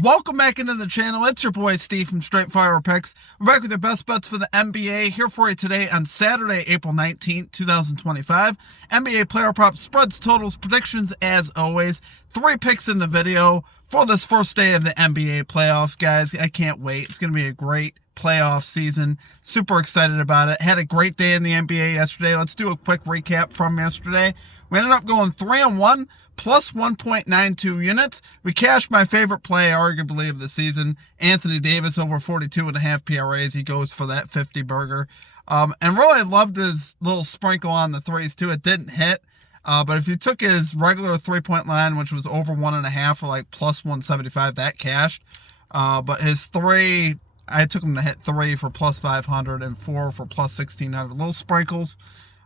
Welcome back into the channel. It's your boy Steve from Straight Fire Picks. We're back with your best bets for the NBA here for you today on Saturday, April 19th, 2025. NBA player props, spreads, totals, predictions as always. 3 picks in the video for this first day of the NBA playoffs, guys. I can't wait. It's going to be a great playoff season. Super excited about it. Had a great day in the NBA yesterday. Let's do a quick recap from yesterday. We ended up going 3-1. Plus 1.92 units. We cashed my favorite play, arguably, of the season. Anthony Davis over 42.5 PRAs. He goes for that 50 burger. And really loved his little sprinkle on the threes, too. It didn't hit. But if you took his regular 3-point line, which was over 1.5 for like plus 175, that cashed. But his 3, I took him to hit 3 for plus 500 and 4 for plus 1,600. Little sprinkles.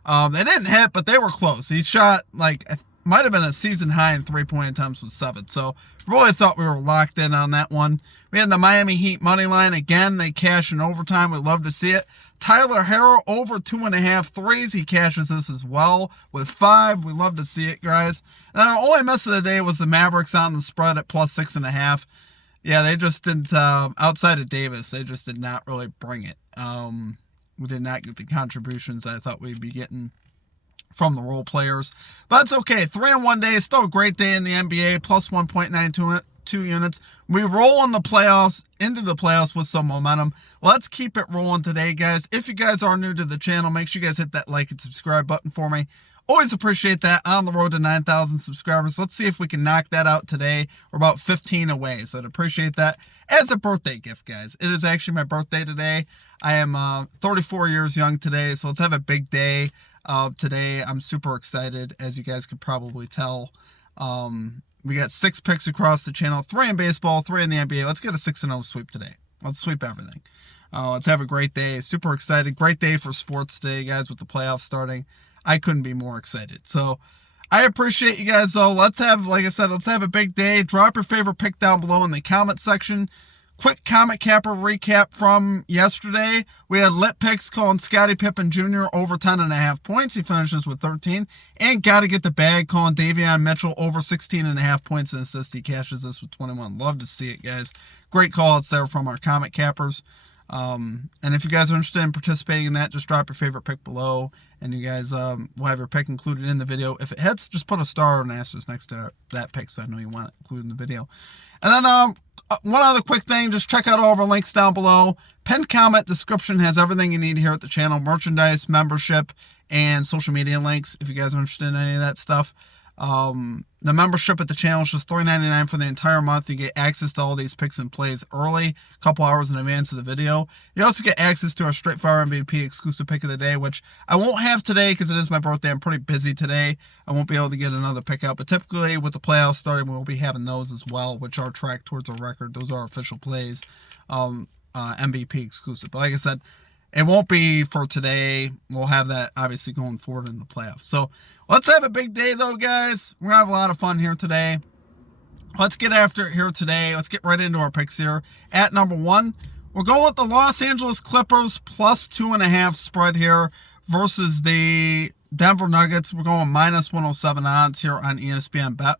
They didn't hit, but they were close. He shot like... might have been a season high in 3-point attempts with 7. So really thought we were locked in on that one. We had the Miami Heat money line. Again, they cash in overtime. We'd love to see it. Tyler Herro over 2.5 threes. He cashes this as well with 5. We love to see it, guys. And our only miss of the day was the Mavericks on the spread at plus 6.5. Yeah, they just didn't, outside of Davis, they just did not really bring it. We did not get the contributions I thought we'd be getting from the role players. But it's okay. 3-1 day. Still a great day in the NBA. Plus 1.92 units. We roll in the playoffs, into the playoffs with some momentum. Let's keep it rolling today, guys. If you guys are new to the channel, make sure you guys hit that like and subscribe button for me. Always appreciate that. On the road to 9,000 subscribers. Let's see if we can knock that out today. We're about 15 away, so I'd appreciate that as a birthday gift, guys. It is actually my birthday today. I am 34 years young today, so let's have a big day. Today, I'm super excited, as you guys could probably tell. We got 6 picks across the channel, 3 in baseball, 3 in the NBA. Let's get a 6-0 sweep today. Let's sweep everything. Let's have a great day. Super excited. Great day for sports today, guys, with the playoffs starting. I couldn't be more excited. So, I appreciate you guys, though. Let's have, like I said, let's have a big day. Drop your favorite pick down below in the comment section. Quick comment capper recap from yesterday. We had lit picks calling Scottie Pippen Jr. over 10.5 points. He finishes with 13. And got to get the bag calling Davion Mitchell over 16.5 points and assists. He cashes this with 21. Love to see it, guys. Great call-outs there from our comment cappers. And if you guys are interested in participating in that, just drop your favorite pick below. And you guys will have your pick included in the video. If it hits, just put a star or an asterisk next to that pick so I know you want it included in the video. And then one other quick thing, just check out all of our links down below. Pinned comment description has everything you need here at the channel. Merchandise, membership, and social media links if you guys are interested in any of that stuff. The membership at the channel is just $3.99 for the entire month. You get access to all these picks and plays early, a couple hours in advance of the video. You also get access to our Straight Fire MVP exclusive pick of the day, which I won't have today because it is my birthday. I'm pretty busy today. I won't be able to get another pick out, but typically with the playoffs starting, we'll be having those as well, which are tracked towards our record. Those are official plays, MVP exclusive. But like I said, it won't be for today. We'll have that obviously going forward in the playoffs. So let's have a big day, though, guys. We're going to have a lot of fun here today. Let's get after it here today. Let's get right into our picks here. At number 1, we're going with the Los Angeles Clippers plus 2.5 spread here versus the Denver Nuggets. We're going minus 107 odds here on ESPN Bet.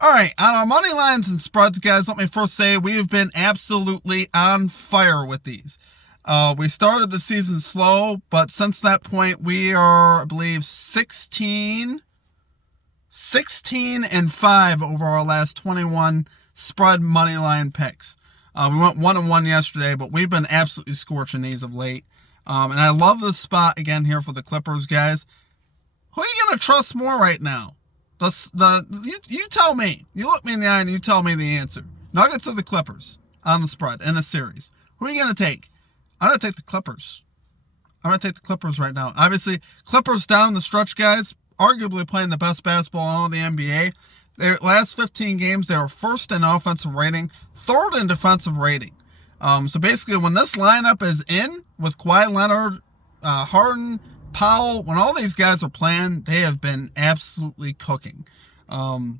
All right, on our money lines and spreads, guys, let me first say we have been absolutely on fire with these. We started the season slow, but since that point, we are, I believe, 16-5 over our last 21 spread money line picks. We went 1-1 yesterday, but we've been absolutely scorching these of late. And I love this spot again here for the Clippers, guys. Who are you going to trust more right now? You tell me. You look me in the eye and you tell me the answer. Nuggets or the Clippers on the spread in a series? Who are you going to take? I'm going to take the Clippers. I'm going to take the Clippers right now. Obviously, Clippers down the stretch, guys, arguably playing the best basketball in all the NBA. Their last 15 games, they were first in offensive rating, third in defensive rating. So basically, when this lineup is in with Kawhi Leonard, Harden, Powell, when all these guys are playing, they have been absolutely cooking. At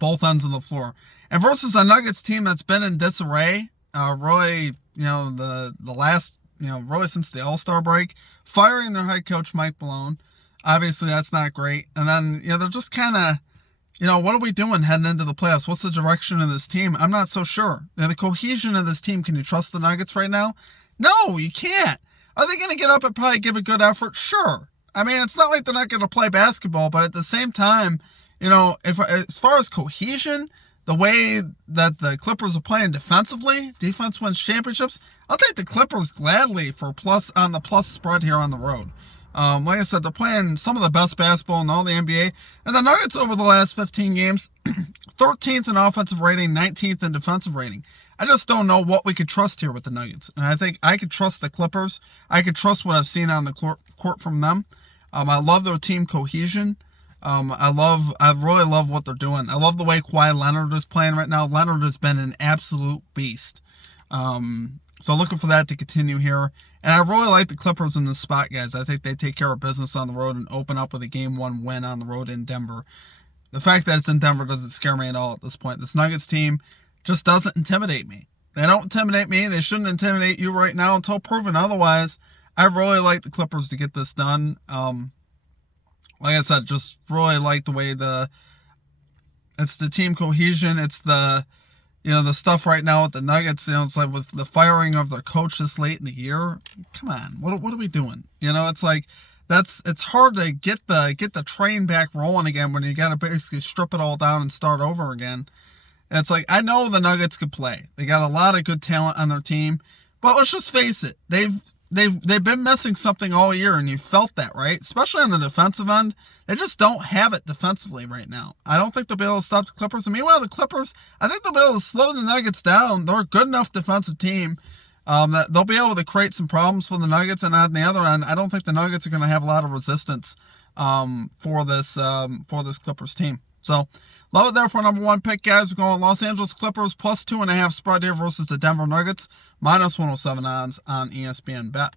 both ends of the floor. And versus a Nuggets team that's been in disarray, really, the last, really since the All-Star break, firing their head coach, Mike Malone. Obviously, that's not great. And then, they're just kind of, what are we doing heading into the playoffs? What's the direction of this team? I'm not so sure. The cohesion of this team, can you trust the Nuggets right now? No, you can't. Are they going to get up and probably give a good effort? Sure. I mean, it's not like they're not going to play basketball, but at the same time, if as far as cohesion, the way that the Clippers are playing defensively, defense wins championships, I'll take the Clippers gladly for plus on the plus spread here on the road. Like I said, they're playing some of the best basketball in all the NBA. And the Nuggets over the last 15 games, 13th in offensive rating, 19th in defensive rating. I just don't know what we could trust here with the Nuggets. And I think I could trust the Clippers. I could trust what I've seen on the court from them. I love their team cohesion. I really love what they're doing. I love the way Kawhi Leonard is playing right now. Leonard has been an absolute beast. So looking for that to continue here. And I really like the Clippers in this spot, guys. I think they take care of business on the road and open up with a Game 1 win on the road in Denver. The fact that it's in Denver doesn't scare me at all at this point. This Nuggets team just doesn't intimidate me. They don't intimidate me. They shouldn't intimidate you right now until proven otherwise. I really like the Clippers to get this done. Like I said, just really like the way it's the team cohesion. It's the stuff right now with the Nuggets. It's like with the firing of their coach this late in the year. Come on, what are we doing? It's like it's hard to get the train back rolling again when you got to basically strip it all down and start over again. And it's like, I know the Nuggets could play. They got a lot of good talent on their team, but let's just face it, they've been missing something all year, and you felt that, right? Especially on the defensive end. They just don't have it defensively right now. I don't think they'll be able to stop the Clippers. And meanwhile, the Clippers, I think they'll be able to slow the Nuggets down. They're a good enough defensive team that they'll be able to create some problems for the Nuggets. And on the other end, I don't think the Nuggets are going to have a lot of resistance for this Clippers team. So, love it there for number one pick, guys. We're going Los Angeles Clippers plus 2.5 spread here versus the Denver Nuggets. Minus 107 odds on ESPN Bet.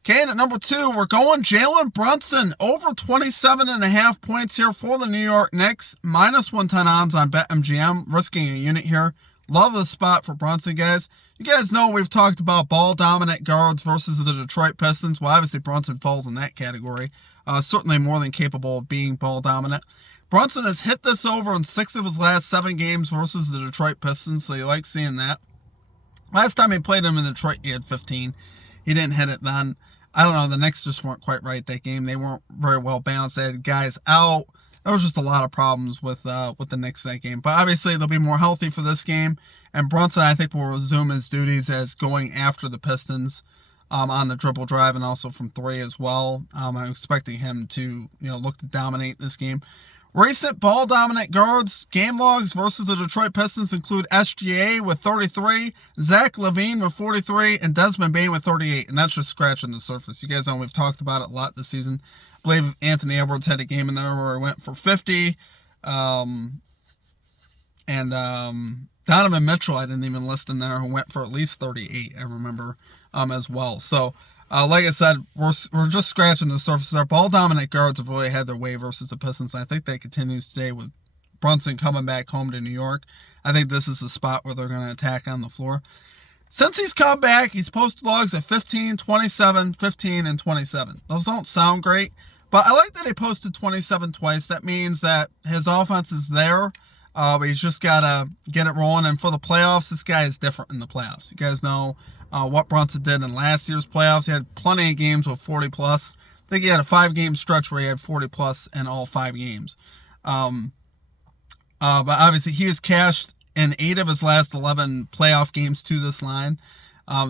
Okay, and at number 2, we're going Jalen Brunson. Over 27.5 points here for the New York Knicks. Minus 110 odds on BetMGM. Risking a unit here. Love the spot for Brunson, guys. You guys know we've talked about ball-dominant guards versus the Detroit Pistons. Well, obviously Brunson falls in that category. Certainly more than capable of being ball-dominant. Brunson has hit this over in 6 of his last 7 games versus the Detroit Pistons, so you like seeing that. Last time he played him in Detroit, he had 15. He didn't hit it then. I don't know, the Knicks just weren't quite right that game. They weren't very well balanced. They had guys out. There was just a lot of problems with the Knicks that game. But obviously, they'll be more healthy for this game. And Brunson, I think, will resume his duties as going after the Pistons on the dribble drive and also from 3 as well. I'm expecting him to look to dominate this game. Recent ball-dominant guards, game logs versus the Detroit Pistons include SGA with 33, Zach LaVine with 43, and Desmond Bane with 38. And that's just scratching the surface. You guys know we've talked about it a lot this season. I believe Anthony Edwards had a game in there where he went for 50. Donovan Mitchell, I didn't even list in there, who went for at least 38, I remember, as well. So, like I said, we're just scratching the surface there. Ball-dominant guards have really had their way versus the Pistons, and I think that continues today with Brunson coming back home to New York. I think this is the spot where they're going to attack on the floor. Since he's come back, he's posted logs at 15, 27, 15, and 27. Those don't sound great, but I like that he posted 27 twice. That means that his offense is there, but he's just got to get it rolling. And for the playoffs, this guy is different in the playoffs. You guys know what Brunson did in last year's playoffs. He had plenty of games with 40-plus. I think he had a 5-game stretch where he had 40-plus in all 5 games. But obviously, he has cashed in 8 of his last 11 playoff games to this line.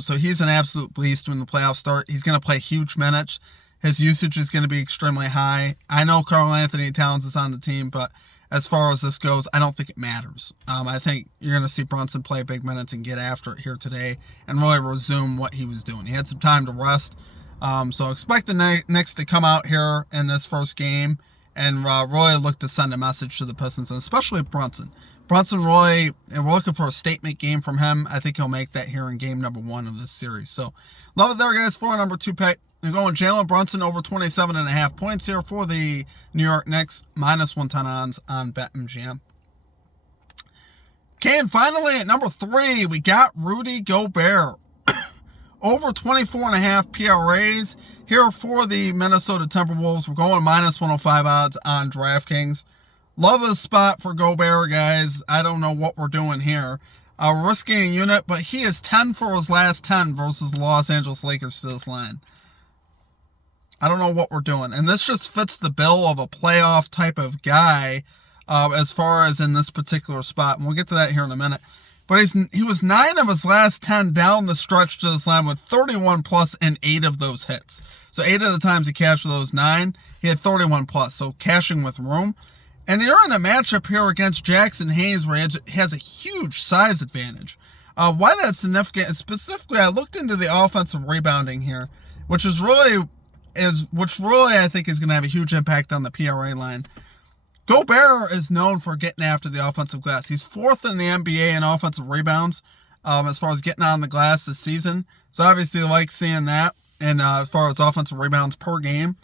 So he's an absolute beast when the playoffs start. He's going to play huge minutes. His usage is going to be extremely high. I know Karl-Anthony Towns is on the team, but as far as this goes, I don't think it matters. I think you're going to see Brunson play big minutes and get after it here today and really resume what he was doing. He had some time to rest. So expect the Knicks to come out here in this first game and really look to send a message to the Pistons, and especially Brunson. Brunson really, and we're looking for a statement game from him. I think he'll make that here in game number 1 of this series. So love it there, guys, for our number 2 pick. We're going Jalen Brunson over 27.5 points here for the New York Knicks. Minus 110 odds on BetMGM. Okay, and finally at number 3, we got Rudy Gobert. Over 24.5 PRAs here for the Minnesota Timberwolves. We're going minus 105 odds on DraftKings. Love a spot for Gobert, guys. I don't know what we're doing here. We're risking a unit, but he is 10 for his last 10 versus the Los Angeles Lakers to this line. I don't know what we're doing. And this just fits the bill of a playoff type of guy as far as in this particular spot. And we'll get to that here in a minute. But he was 9 of his last 10 down the stretch to this line with 31 plus and 8 of those hits. So 8 of the times he cashed those 9, he had 31 plus. So cashing with room. And you're in a matchup here against Jackson Hayes where he has a huge size advantage. Why that's significant is specifically I looked into the offensive rebounding here, which really I think is going to have a huge impact on the PRA line. Gobert is known for getting after the offensive glass. He's 4th in the NBA in offensive rebounds as far as getting on the glass this season. So obviously I like seeing that. And as far as offensive rebounds per game.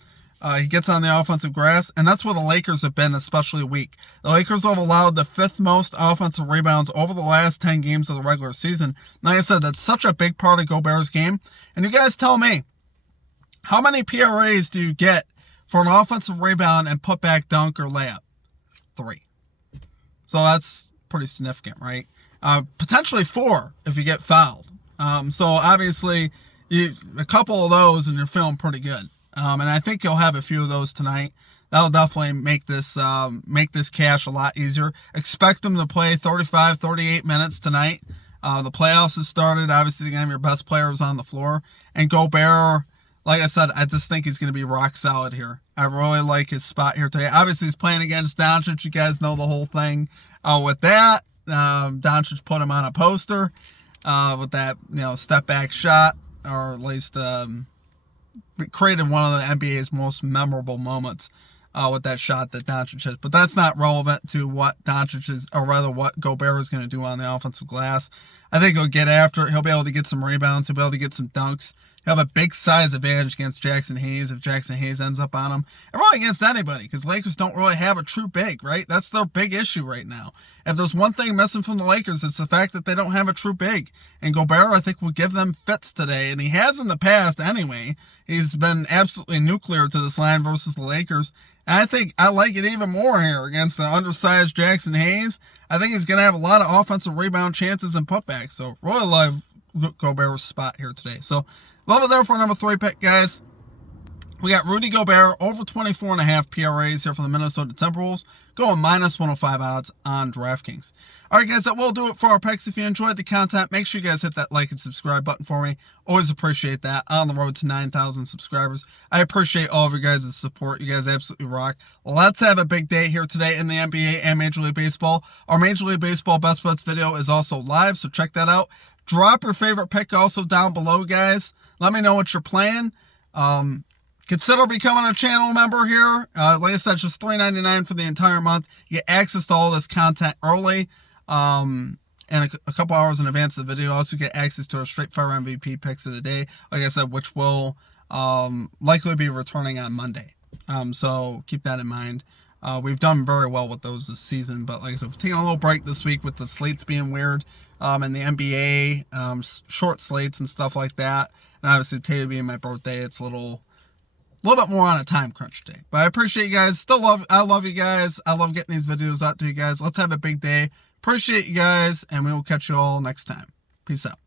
He gets on the offensive grass, and that's where the Lakers have been especially weak. The Lakers have allowed the 5th most offensive rebounds over the last 10 games of the regular season. Like I said, that's such a big part of Gobert's game. And you guys tell me, how many PRAs do you get for an offensive rebound and putback dunk or layup? 3. So that's pretty significant, right? Potentially 4 if you get fouled. So obviously, a couple of those and you're feeling pretty good. And I think you'll have a few of those tonight. That'll definitely make this cash a lot easier. Expect them to play 35, 38 minutes tonight. The playoffs have started. Obviously, you're going to have your best players on the floor. And Gobert, like I said, I just think he's going to be rock solid here. I really like his spot here today. Obviously, he's playing against Doncic. You guys know the whole thing with that. Doncic put him on a poster with that step back shot, or at least created one of the NBA's most memorable moments with that shot that Doncic has. But that's not relevant to what Doncic is, or rather what Gobert is going to do on the offensive glass. I think he'll get after it. He'll be able to get some rebounds. He'll be able to get some dunks. He'll have a big size advantage against Jackson Hayes if Jackson Hayes ends up on him. And really against anybody, because Lakers don't really have a true big, right? That's their big issue right now. If there's one thing missing from the Lakers, it's the fact that they don't have a true big. And Gobert, I think, will give them fits today. And he has in the past anyway. He's been absolutely nuclear to this line versus the Lakers. And I think I like it even more here against the undersized Jackson Hayes. I think he's going to have a lot of offensive rebound chances and putbacks. So really love Gobert's spot here today. So love it there for number 3 pick, guys. We got Rudy Gobert over 24.5 PRAs here for the Minnesota Timberwolves, going minus 105 odds on DraftKings. All right, guys, that will do it for our picks. If you enjoyed the content, make sure you guys hit that like and subscribe button for me. Always appreciate that. On the road to 9,000 subscribers. I appreciate all of you guys' support. You guys absolutely rock. Let's have a big day here today in the NBA and Major League Baseball. Our Major League Baseball Best Bets video is also live, so check that out. Drop your favorite pick also down below, guys. Let me know what you're playing. Consider becoming a channel member here. Like I said, just $3.99 for the entire month. You get access to all this content early and a couple hours in advance of the video. Also get access to our Straight Fire MVP picks of the day, like I said, which will likely be returning on Monday. So keep that in mind. We've done very well with those this season, but like I said, we're taking a little break this week with the slates being weird and the NBA, short slates and stuff like that. And obviously today being my birthday, it's a little bit more on a time crunch day. But I appreciate you guys. I love you guys. I love getting these videos out to you guys. Let's have a big day. Appreciate you guys, and we will catch you all next time. Peace out.